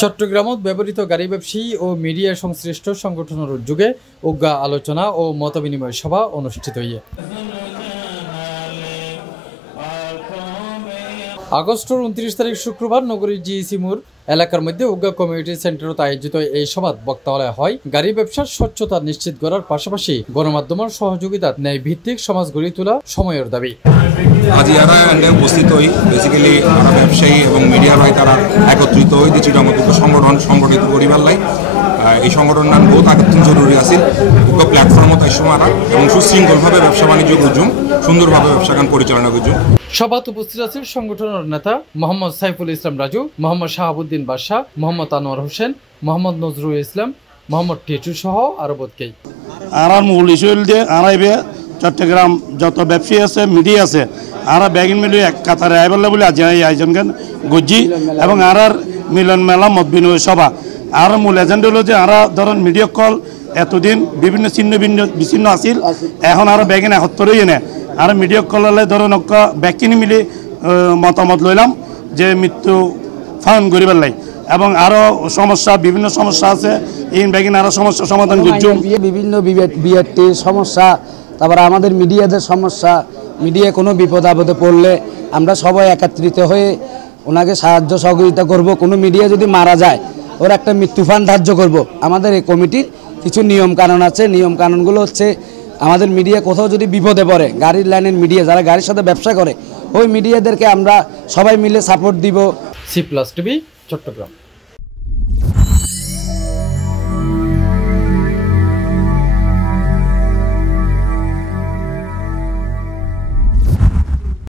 চট্টগ্রামত ব্যবহৃত গাড়ি ব্যবসায়ী ও মিডিয়া সংশ্লিষ্ট সংগঠনের উদ্যোগে উগ্গা আলোচনা ও মতবিনিময় সভা অনুষ্ঠিত হয়ে আগস্টের 29 তারিখ শুক্রবার নগরীর জিইসি মোড় এলাকার মধ্যে উগ্গা কমিউনিটি সেন্টারত আয়োজিত এই সভাত বক্তাবলী হয় গাড়ি ব্যবসার স্বচ্ছতা নিশ্চিত করার পাশাপাশি গণমাধ্যমের সহযোগিতাত ন্যায় ভিত্তিক সমাজ গড়ি তোলা সময়ের দাবি। আজি এরা উপস্থিত হই বেসিক্যালি আমরা ব্যবসায়ী এবং মিডিয়া ভাই তারা একত্রিত হই চিটামতো সংগঠন সংগঠিত করিবার লাই এই সংগঠন নাম বহুত আগের জরুরি আছে প্ল্যাটফর্মত আইসমারা এবং সুশৃঙ্খলভাবে ব্যবসা বাণিজ্য করছুম সুন্দরভাবে ব্যবসা কান পরিচালনা করছুম। সভাত উপস্থিত আছেন সংগঠনের নেতা মোহাম্মদ সাইফুল ইসলাম রাজু, মোহাম্মদ শাহাবুদ্দিন বাদশাহ, মোহাম্মদ আনোয়ার হোসেন, মোহাম্মদ নজরুল ইসলাম, মোহাম্মদ টিটু সহ আরো বদকেই। আর মূল ইস্যু দিয়ে আড়াইবে চট্টগ্রাম যত ব্যবসায়ী আছে মিডিয়া আছে আর ব্যাগিন মিলি এক কাতারে আইবলে বলে আজ এই আয়োজন গজ্জি এবং আর মিলন মেলা মত বিনিময় সভা। আর মূল এজেন্ডা হলো যে আর ধরেন মিডিয়া কল এতদিন বিভিন্ন ছিন্ন বিচ্ছিন্ন আছিল এখন আর ব্যাগিন একত্তরই এনে আর মিডিয়া কলে ধরেন ব্যক্তিনি মিলি মতামত লইলাম যে মৃত্যু ফাউন করিবার লাই এবং আরও সমস্যা বিভিন্ন সমস্যা আছে এই ব্যাগিন আরও সমস্যা সমাধান করছি। বিভিন্ন বিআরটির সমস্যা, তারপরে আমাদের মিডিয়াদের সমস্যা, মিডিয়া কোনো বিপদ আপদে পড়লে আমরা সবাই একত্রিত হয়ে ওনাকে সাহায্য সহযোগিতা করব। কোনো মিডিয়া যদি মারা যায় ওর একটা মৃত্যু ফান্ড ধার্য করব। আমাদের এই কমিটির কিছু নিয়ম কানুন আছে, নিয়ম কানুনগুলো হচ্ছে আমাদের মিডিয়া কোথাও যদি বিপদে পড়ে, গাড়ির লাইনের মিডিয়া যারা গাড়ির সাথে ব্যবসা করে ওই মিডিয়াদেরকে আমরা সবাই মিলে সাপোর্ট দিব। C+ TV Chittagong.